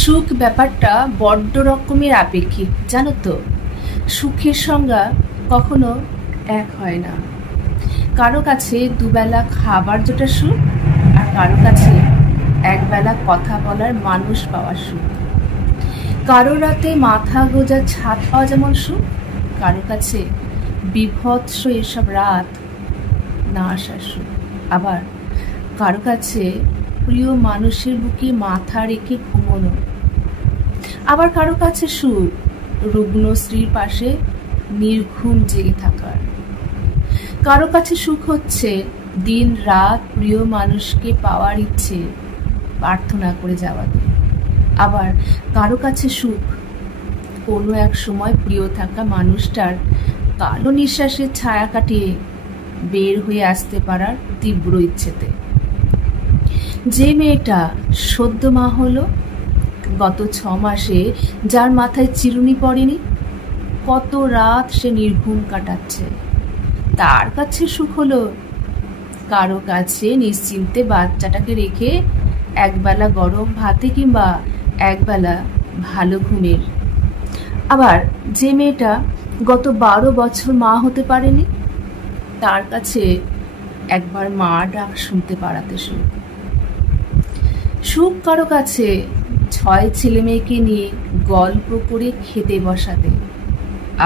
সুখ ব্যাপারটা বড্ড রকমের আপেক্ষিক, জানো তো। সুখের সংজ্ঞা কখনো এক হয় না। কারো কাছে দুবেলা খাবার জোটা সুখ, আর কারো কাছে একবেলা কথা বলার মানুষ পাওয়ার সুখ। কারো রাতে মাথা গোজার ছাদ পাওয়া যেমন সুখ, কারো কাছে বিভৎস এসব রাত না আসার সুখ। আবার কারো কাছে প্রিয় মানুষের বুকে মাথা রেখে ঘুমোনো। আবার কারো কাছে সুখ রুগ্ন স্ত্রীর পাশে নির্ঘুম জেগে থাকার। কারো কাছে সুখ হচ্ছে দিন রাত প্রিয় মানুষকে পাওয়ার ইচ্ছে প্রার্থনা করে যাওয়াতে। আবার কারো কাছে সুখ কোনো এক সময় প্রিয় থাকা মানুষটার কালো নিঃশ্বাসের ছায়া কাটিয়ে বের হয়ে আসতে পারার তীব্র ইচ্ছেতে। যে মেয়েটা সদ্য মা হলো, গত 6 মাসে যার মাথায় চিরুনি পড়েনি, কত রাত সে নির্ঘুম কাটাচ্ছে, তার কাছে সুখ হলো। কারো কাছে নিশ্চিন্তে বাচ্চাটাকে রেখে একবেলা গরম ভাতে কিংবা একবেলা ভালো ঘুমের। আবার যে মেয়েটা গত 12 বছর মা হতে পারেনি, তার কাছে একবার মা ডাক শুনতে পারাতে সুখ। সুখ কারো কাছে 6 ছেলে মেয়েকে নিয়ে গল্প করে খেতে বসাতে।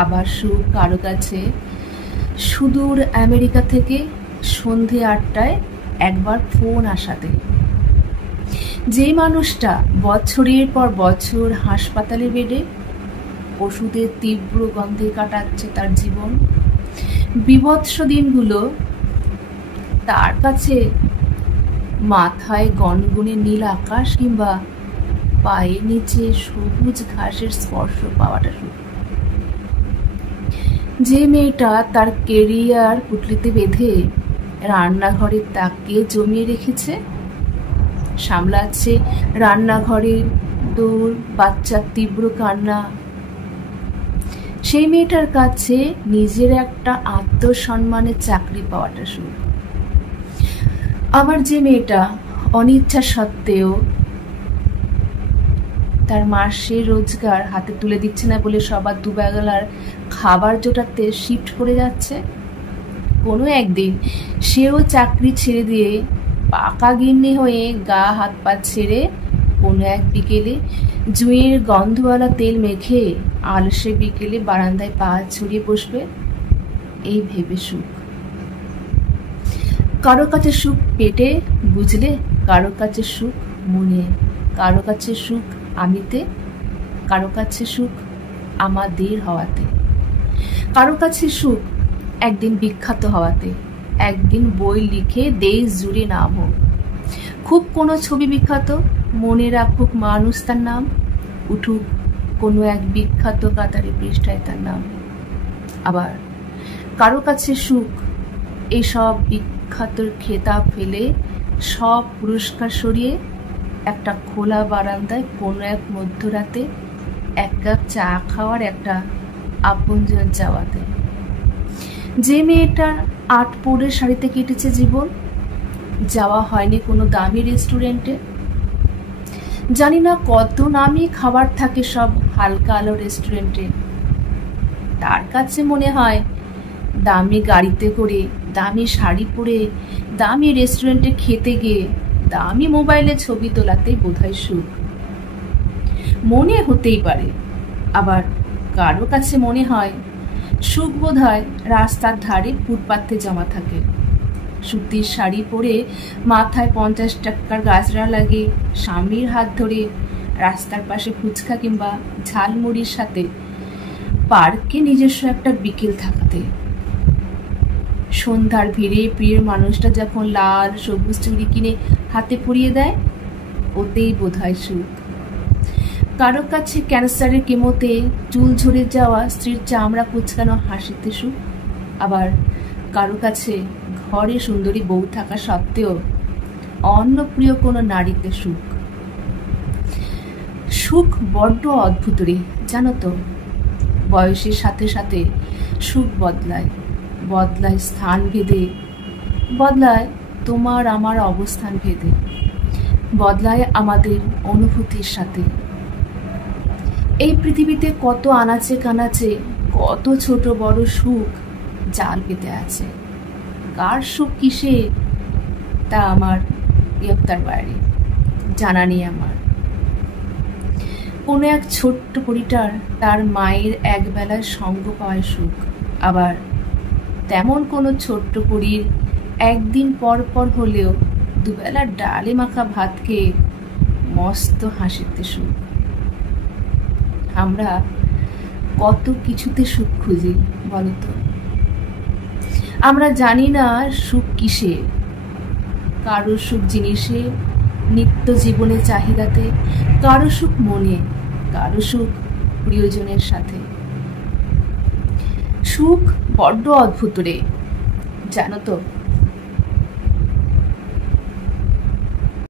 আবার সুখ কারো কাছে সুদূর আমেরিকা থেকে সন্ধে 8টায় একবার ফোন আসাতে। যে মানুষটা বছরের পর বছর হাসপাতালে বেডে ওষুধের তীব্র গন্ধে কাটাচ্ছে তার জীবন, বিভৎস দিনগুলো, তার কাছে মাথায় গনগনে নীল আকাশ কিংবা পায়ের নিচে সবুজ ঘাসের স্পর্শ পাওয়াটা সুখ। যে মেয়েটা তার কেরিয়ার পুটলিতে বেঁধে রান্নাঘরের তাকে জমিয়ে রেখেছে, সামলাচ্ছে রান্নাঘরের দৌড়, বাচ্চার তীব্র কান্না, সেই মেয়েটার কাছে নিজের একটা আত্মসম্মানের চাকরি পাওয়াটা সুখ। আবার যে মেয়েটা অনিচ্ছা সত্ত্বেও তার মাসের রোজগার হাতে তুলে দিচ্ছে না বলে সবার দুবেলার খাবার জোটাতে শিফট করে যাচ্ছে, কোনো একদিন সেও চাকরি ছেড়ে দিয়ে পাকা গিন্নি হয়ে গা হাত পা ছেড়ে কোনো এক বিকেলে জুঁয়ের গন্ধওয়ালা তেল মেখে আলসে বিকেলে বারান্দায় পা ছড়িয়ে বসবে, এই ভেবে সুখ। কারো কাছে সুখ পেটে, বুঝলে, কারো কাছে সুখ মনে, কারো কাছে সুখ আমিতে, কারো কাছে সুখ আমাদের হওয়াতে, কারো কাছে সুখ একদিন বিখ্যাত হওয়াতে, একদিন বই লিখে দেশ জুড়ে নাম হোক, খুব কোনো ছবি বিখ্যাত, মনে রাখুক মানুষ তার নাম, উঠুক কোনো এক বিখ্যাত কাতারে পৃষ্ঠায় তার নাম। আবার কারো কাছে সুখ এইসব বিখ্যাতর খেতাব ফেলে সব পুরস্কার সরিয়ে একটা খোলা বারান্দায় কোনো এক মধ্যরাতে এক কাপ চা খাওয়ার একটা আপনজন যাওয়াতে। যে মেয়েটার 8 পরের শাড়িতে কেটেছে জীবন, যাওয়া হয়নি কোনো দামি রেস্টুরেন্টে, জানি না কত নামি খাবার থাকে সব হালকা আলো রেস্টুরেন্টে, তার কাছে মনে হয় দামি গাড়িতে করে, দামি শাড়ি পরে, দামি রেস্টুরেন্টে খেতে গিয়ে দামি মোবাইলে ছবি তোলাতেই বোধহয় সুখ। মনে হতেই পারে। আবার কারো কাছে মনে হয় সুখ বোধহয় রাস্তার ধারে ফুটপাথে জমা থাকে, সুতির শাড়ি পরে মাথায় 50 টাকার গাজরা লাগে, স্বামীর হাত ধরে রাস্তার পাশে ফুচকা কিংবা ঝালমুড়ির সাথে পার্কে নিজস্ব একটা বিকেল থাকাতে। সন্ধ্যার ভিড়ে প্রিয় মানুষটা যখন লাল সবুজ চুড়ি কিনে হাতে পরিয়ে দেয়, ওতেই বোধহয় সুখ। কারো কাছে ক্যান্সারের কেমোতে চুল ঝরে যাওয়া স্ত্রীর চামড়া কুচকানো হাসিতে সুখ। আবার কারো কাছে ঘরে সুন্দরী বউ থাকা সত্ত্বেও অন্য প্রিয় কোনো নারীতে সুখ। সুখ বড্ড অদ্ভুত রে, জানো তো। বয়সের সাথে সাথে সুখ বদলায়, বদলায় স্থান ভেদে, বদলায় তোমার আমার অবস্থান ভেদে, বদলায় আমাদের অনুভূতির সাথে। এই পৃথিবীতে কত আনাচে কানাচে, কত ছোট বড় সুখ জাল পেতে আছে। কার সুখ কিসে তা আমার গ্রেপ্তার বাইরে, জানা নেই আমার। কোনো এক ছোট্ট পরিটার তার মায়ের একবেলার সঙ্গ পাওয়ার সুখ, আবার তেমন কোনো ছোট্ট পরীর একদিন পর পর হলেও দুবেলা ডালে মাখা ভাত খেয়ে মস্ত হাসিতে সুখ। আমরা কত কিছুতে সুখ খুঁজি বলতো। আমরা জানি না সুখ কিসে, কারো সুখ জিনিসে, নিত্য জীবনের চাহিদাতে, কারো সুখ মনে, কারো সুখ প্রিয়জনের সাথে। সুখ বড্ড অদ্ভুত রে, জানো তো।